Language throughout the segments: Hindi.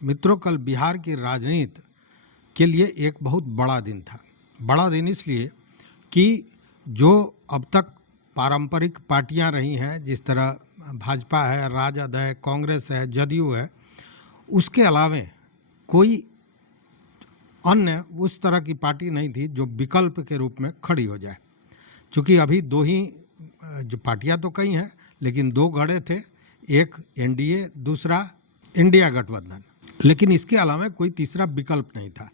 मित्रों, कल बिहार की राजनीति के लिए एक बहुत बड़ा दिन था। बड़ा दिन इसलिए कि जो अब तक पारंपरिक पार्टियां रही हैं, जिस तरह भाजपा है, राजद है, कांग्रेस है, जदयू है, उसके अलावे कोई अन्य उस तरह की पार्टी नहीं थी जो विकल्प के रूप में खड़ी हो जाए। चूँकि अभी दो ही जो पार्टियां तो कई हैं, लेकिन दो गढ़े थे, एक एनडीए, दूसरा इंडिया गठबंधन। लेकिन इसके अलावा कोई तीसरा विकल्प नहीं था।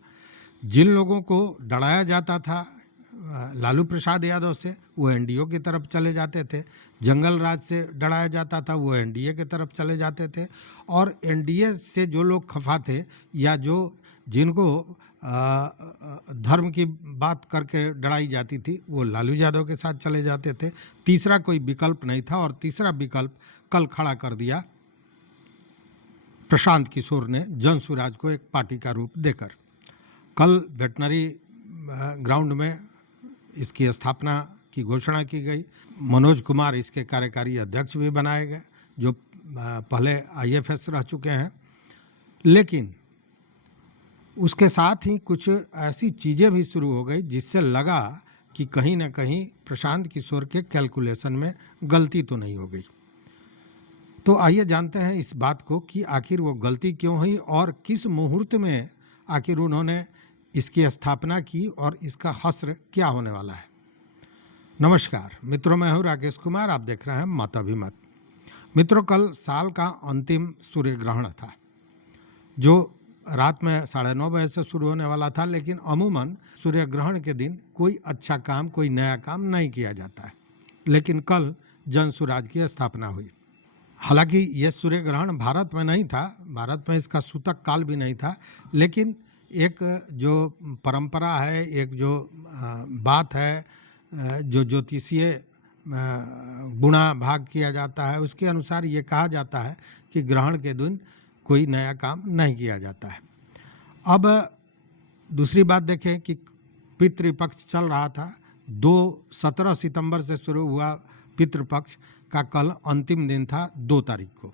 जिन लोगों को डराया जाता था लालू प्रसाद यादव से, वो एनडीए की तरफ चले जाते थे। जंगल राज से डराया जाता था, वो एनडीए की तरफ चले जाते थे। और एनडीए से जो लोग खफा थे या जो जिनको धर्म की बात करके डराई जाती थी, वो लालू यादव के साथ चले जाते थे। तीसरा कोई विकल्प नहीं था। और तीसरा विकल्प कल खड़ा कर दिया प्रशांत किशोर ने जन स्वराज को एक पार्टी का रूप देकर। कल वेटनरी ग्राउंड में इसकी स्थापना की घोषणा की गई। मनोज कुमार इसके कार्यकारी अध्यक्ष भी बनाए गए, जो पहले आईएफएस रह चुके हैं। लेकिन उसके साथ ही कुछ ऐसी चीज़ें भी शुरू हो गई जिससे लगा कि कहीं ना कहीं प्रशांत किशोर के कैलकुलेशन में गलती तो नहीं हो गई। तो आइए जानते हैं इस बात को कि आखिर वो गलती क्यों हुई और किस मुहूर्त में आखिर उन्होंने इसकी स्थापना की और इसका हश्र क्या होने वाला है। नमस्कार मित्रों, मैं हूँ राकेश कुमार, आप देख रहे हैं मताभिमत। मित्रों, कल साल का अंतिम सूर्य ग्रहण था, जो रात में 9:30 बजे से शुरू होने वाला था। लेकिन अमूमन सूर्य ग्रहण के दिन कोई अच्छा काम, कोई नया काम नहीं किया जाता है। लेकिन कल जन स्वराज की स्थापना हुई। हालांकि यह सूर्य ग्रहण भारत में नहीं था, भारत में इसका सूतक काल भी नहीं था, लेकिन एक जो परंपरा है, एक जो बात है, जो ज्योतिषीय गुणा भाग किया जाता है, उसके अनुसार ये कहा जाता है कि ग्रहण के दिन कोई नया काम नहीं किया जाता है। अब दूसरी बात देखें कि पितृपक्ष चल रहा था। 17 सितंबर से शुरू हुआ पितृपक्ष का कल अंतिम दिन था, 2 तारीख को।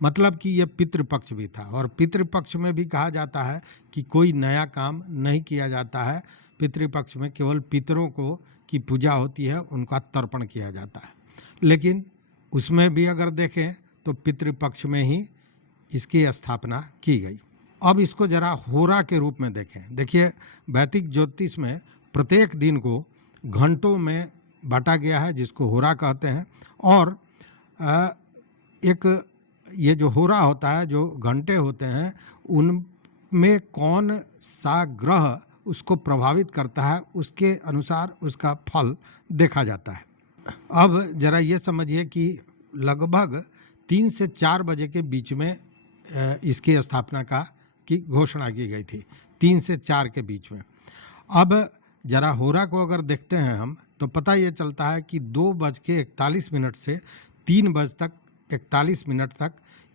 मतलब कि ये पितृपक्ष भी था। और पितृपक्ष में भी कहा जाता है कि कोई नया काम नहीं किया जाता है। पितृपक्ष में केवल पितरों को की पूजा होती है, उनका तर्पण किया जाता है। लेकिन उसमें भी अगर देखें तो पितृपक्ष में ही इसकी स्थापना की गई। अब इसको जरा होरा के रूप में देखें। देखिए, वैदिक ज्योतिष में प्रत्येक दिन को घंटों में बांटा गया है, जिसको होरा कहते हैं। और एक ये जो होरा होता है, जो घंटे होते हैं, उनमें कौन सा ग्रह उसको प्रभावित करता है, उसके अनुसार उसका फल देखा जाता है। अब जरा ये समझिए कि लगभग 3 से 4 बजे के बीच में इसकी स्थापना की घोषणा की गई थी, 3 से 4 के बीच में। अब जरा होरा को अगर देखते हैं हम, तो पता ये चलता है कि 2:41 से 3:41 तक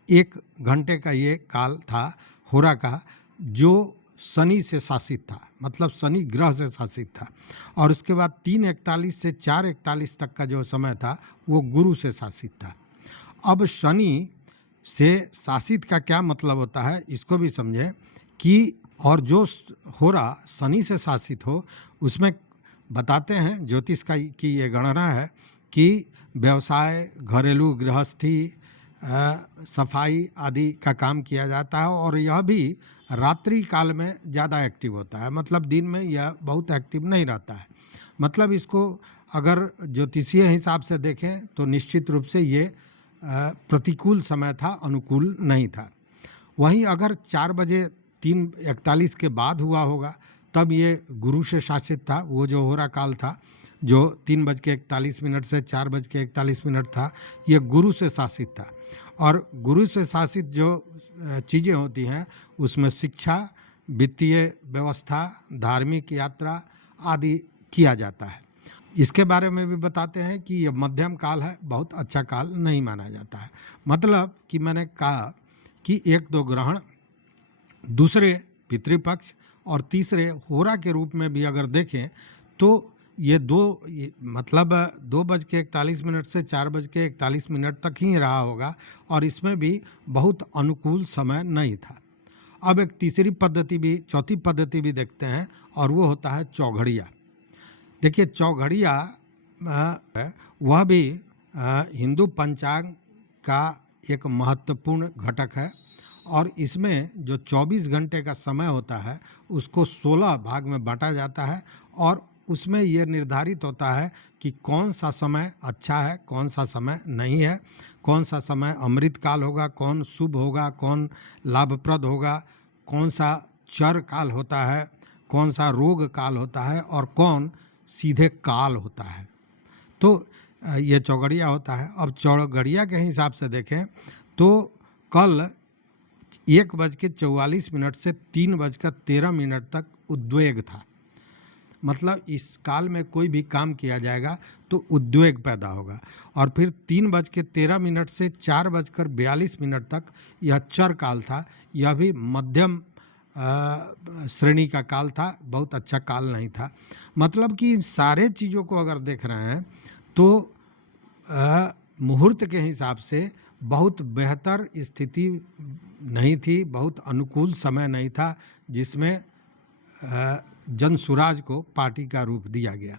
1 घंटे का ये काल था होरा का, जो शनि से शासित था, मतलब शनि ग्रह से शासित था। और उसके बाद 3:41 से 4:41 तक का जो समय था, वो गुरु से शासित था। अब शनि से शासित का क्या मतलब होता है, इसको भी समझें कि और जो होरा शनि से शासित हो, उसमें बताते हैं ज्योतिष का की ये गणना है कि व्यवसाय, घरेलू गृहस्थी, सफाई आदि का काम किया जाता है। और यह भी रात्रि काल में ज़्यादा एक्टिव होता है, मतलब दिन में यह बहुत एक्टिव नहीं रहता है। मतलब इसको अगर ज्योतिषीय हिसाब से देखें तो निश्चित रूप से ये प्रतिकूल समय था, अनुकूल नहीं था। वहीं अगर 4:41 के बाद हुआ होगा, तब ये गुरु से शासित था। वो जो होरा काल था, जो 3:41 से 4:41 था, ये गुरु से शासित था। और गुरु से शासित जो चीज़ें होती हैं, उसमें शिक्षा, वित्तीय व्यवस्था, धार्मिक यात्रा आदि किया जाता है। इसके बारे में भी बताते हैं कि यह मध्यम काल है, बहुत अच्छा काल नहीं माना जाता है। मतलब कि मैंने कहा कि 1-2 ग्रहण, दूसरे पितृपक्ष और तीसरे होरा के रूप में भी अगर देखें तो ये मतलब 2:41 से 4:41 तक ही रहा होगा। और इसमें भी बहुत अनुकूल समय नहीं था। अब एक चौथी पद्धति भी देखते हैं, और वो होता है चौघड़िया। देखिए चौघड़िया वह भी हिंदू पंचांग का एक महत्वपूर्ण घटक है, और इसमें जो 24 घंटे का समय होता है उसको 16 भाग में बांटा जाता है, और उसमें यह निर्धारित होता है कि कौन सा समय अच्छा है, कौन सा समय नहीं है, कौन सा समय अमृत काल होगा, कौन शुभ होगा, कौन लाभप्रद होगा, कौन सा चर काल होता है, कौन सा रोग काल होता है, और कौन सीधे काल होता है। तो ये चौघड़िया होता है। अब चौघड़िया के हिसाब से देखें तो कल 1:44 से 3:13 तक उद्वेग था। मतलब इस काल में कोई भी काम किया जाएगा तो उद्वेग पैदा होगा, और फिर 3:13 से 4:42 तक यह चर काल था। यह भी मध्यम श्रेणी का काल था, बहुत अच्छा काल नहीं था। मतलब कि इन सारे चीज़ों को अगर देख रहे हैं तो मुहूर्त के हिसाब से बहुत बेहतर स्थिति नहीं थी, बहुत अनुकूल समय नहीं था जिसमें जनसुराज को पार्टी का रूप दिया गया।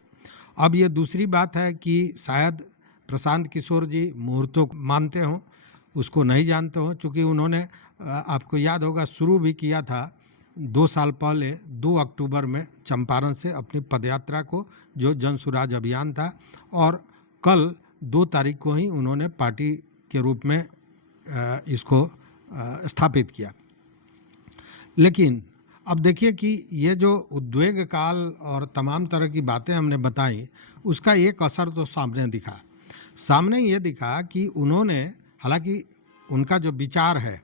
अब ये दूसरी बात है कि शायद प्रशांत किशोर जी मुहूर्तों को मानते हों, उसको नहीं जानते हों, चूँकि उन्होंने आपको याद होगा शुरू भी किया था 2 साल पहले 2 अक्टूबर में चंपारण से अपनी पदयात्रा को, जो जनसुराज अभियान था, और कल 2 तारीख को ही उन्होंने पार्टी के रूप में इसको स्थापित किया। लेकिन अब देखिए कि ये जो उद्वेग काल और तमाम तरह की बातें हमने बताई, उसका एक असर तो सामने दिखा। सामने ये दिखा कि उन्होंने, हालांकि उनका जो विचार है,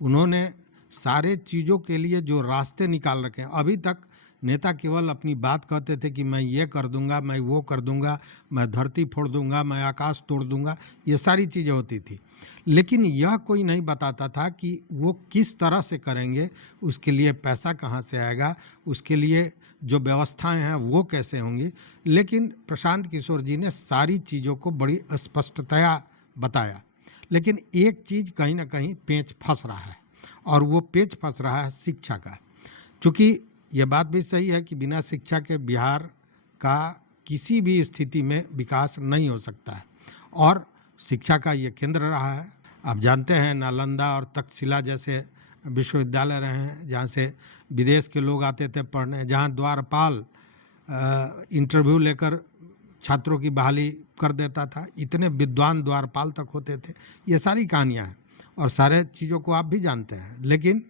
उन्होंने सारे चीज़ों के लिए जो रास्ते निकाल रखे हैं। अभी तक नेता केवल अपनी बात कहते थे कि मैं ये कर दूंगा, मैं वो कर दूंगा, मैं धरती फोड़ दूंगा, मैं आकाश तोड़ दूंगा, ये सारी चीज़ें होती थी। लेकिन यह कोई नहीं बताता था कि वो किस तरह से करेंगे, उसके लिए पैसा कहाँ से आएगा, उसके लिए जो व्यवस्थाएं हैं वो कैसे होंगी। लेकिन प्रशांत किशोर जी ने सारी चीज़ों को बड़ी स्पष्टतया बताया। लेकिन एक चीज़ कहीं ना कहीं पेंच फंस रहा है, और वो पेंच फंस रहा है शिक्षा का। चूँकि ये बात भी सही है कि बिना शिक्षा के बिहार का किसी भी स्थिति में विकास नहीं हो सकता है, और शिक्षा का ये केंद्र रहा है। आप जानते हैं नालंदा और तक्षशिला जैसे विश्वविद्यालय रहे हैं जहाँ से विदेश के लोग आते थे पढ़ने, जहाँ द्वारपाल इंटरव्यू लेकर छात्रों की बहाली कर देता था, इतने विद्वान द्वारपाल तक होते थे। ये सारी कहानियाँ हैं और सारे चीज़ों को आप भी जानते हैं। लेकिन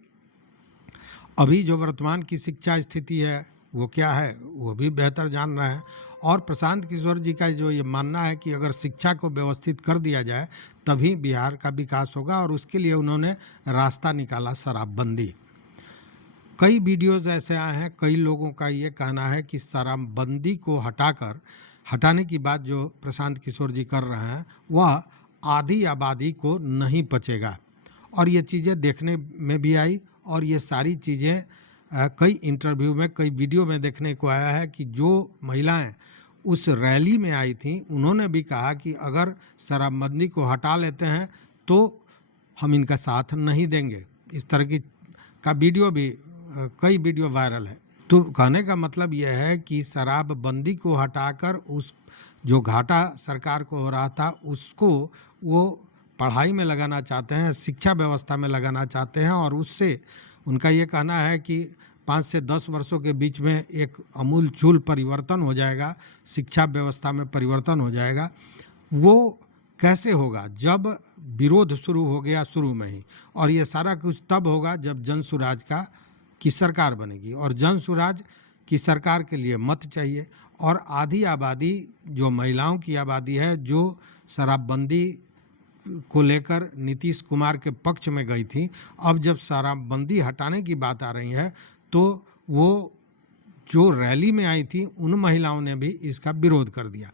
अभी जो वर्तमान की शिक्षा स्थिति है वो क्या है, वो भी बेहतर जान रहे हैं। और प्रशांत किशोर जी का जो ये मानना है कि अगर शिक्षा को व्यवस्थित कर दिया जाए तभी बिहार का विकास होगा, और उसके लिए उन्होंने रास्ता निकाला शराबबंदी। कई वीडियोस ऐसे आए हैं, कई लोगों का ये कहना है कि शराबबंदी को हटाने की बात जो प्रशांत किशोर जी कर रहे हैं वह आधी आबादी को नहीं पचेगा। और ये चीज़ें देखने में भी आई, और ये सारी चीज़ें कई इंटरव्यू में, कई वीडियो में देखने को आया है कि जो महिलाएं उस रैली में आई थी उन्होंने भी कहा कि अगर शराबबंदी को हटा लेते हैं तो हम इनका साथ नहीं देंगे। इस तरह की का वीडियो भी कई वीडियो वायरल है। तो कहने का मतलब यह है कि शराबबंदी को हटाकर उस जो घाटा सरकार को हो रहा था उसको वो पढ़ाई में लगाना चाहते हैं, शिक्षा व्यवस्था में लगाना चाहते हैं, और उससे उनका ये कहना है कि 5 से 10 वर्षों के बीच में एक आमूल-चूल परिवर्तन हो जाएगा, शिक्षा व्यवस्था में परिवर्तन हो जाएगा। वो कैसे होगा? जब विरोध शुरू हो गया शुरू में ही, और ये सारा कुछ तब होगा जब जनसुराज की सरकार बनेगी, और जनसुराज की सरकार के लिए मत चाहिए। और आधी आबादी जो महिलाओं की आबादी है जो शराबबंदी को लेकर नीतीश कुमार के पक्ष में गई थी, अब जब शराबबंदी हटाने की बात आ रही है तो वो जो रैली में आई थी उन महिलाओं ने भी इसका विरोध कर दिया।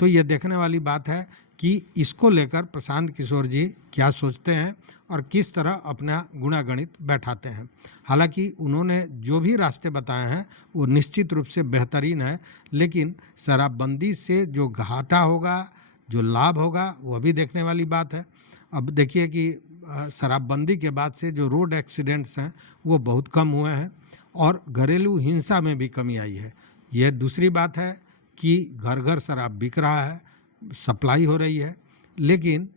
तो ये देखने वाली बात है कि इसको लेकर प्रशांत किशोर जी क्या सोचते हैं और किस तरह अपना गुणागणित बैठाते हैं। हालांकि उन्होंने जो भी रास्ते बताए हैं वो निश्चित रूप से बेहतरीन है, लेकिन शराबबंदी से जो घाटा होगा, जो लाभ होगा, वो भी देखने वाली बात है। अब देखिए कि शराबबंदी के बाद से जो रोड एक्सीडेंट्स हैं वो बहुत कम हुए हैं और घरेलू हिंसा में भी कमी आई है। यह दूसरी बात है कि घर घर शराब बिक रहा है, सप्लाई हो रही है, लेकिन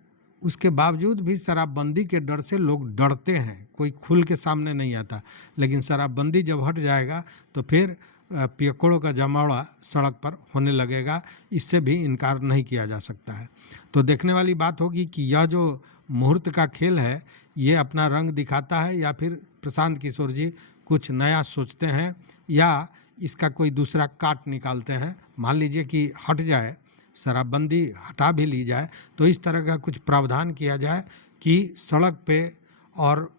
उसके बावजूद भी शराबबंदी के डर से लोग डरते हैं, कोई खुल के सामने नहीं आता। लेकिन शराबबंदी जब हट जाएगा तो फिर पियक्कड़ों का जमावड़ा सड़क पर होने लगेगा, इससे भी इनकार नहीं किया जा सकता है। तो देखने वाली बात होगी कि यह जो मुहूर्त का खेल है ये अपना रंग दिखाता है या फिर प्रशांत किशोर जी कुछ नया सोचते हैं या इसका कोई दूसरा काट निकालते हैं। मान लीजिए कि हट जाए, शराबबंदी हटा भी ली जाए तो इस तरह का कुछ प्रावधान किया जाए कि सड़क पे और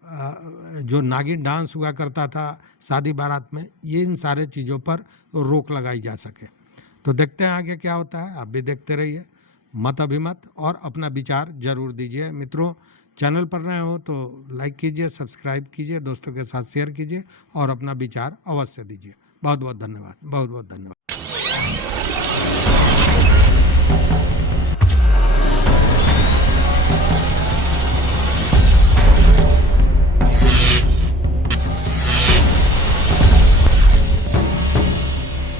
जो नागिन डांस हुआ करता था शादी बारात में, ये इन सारे चीज़ों पर रोक लगाई जा सके। तो देखते हैं आगे क्या होता है। आप भी देखते रहिए मत अभिमत और अपना विचार जरूर दीजिए। मित्रों, चैनल पर नए हो तो लाइक कीजिए, सब्सक्राइब कीजिए, दोस्तों के साथ शेयर कीजिए और अपना विचार अवश्य दीजिए। बहुत बहुत धन्यवाद, बहुत बहुत धन्यवाद।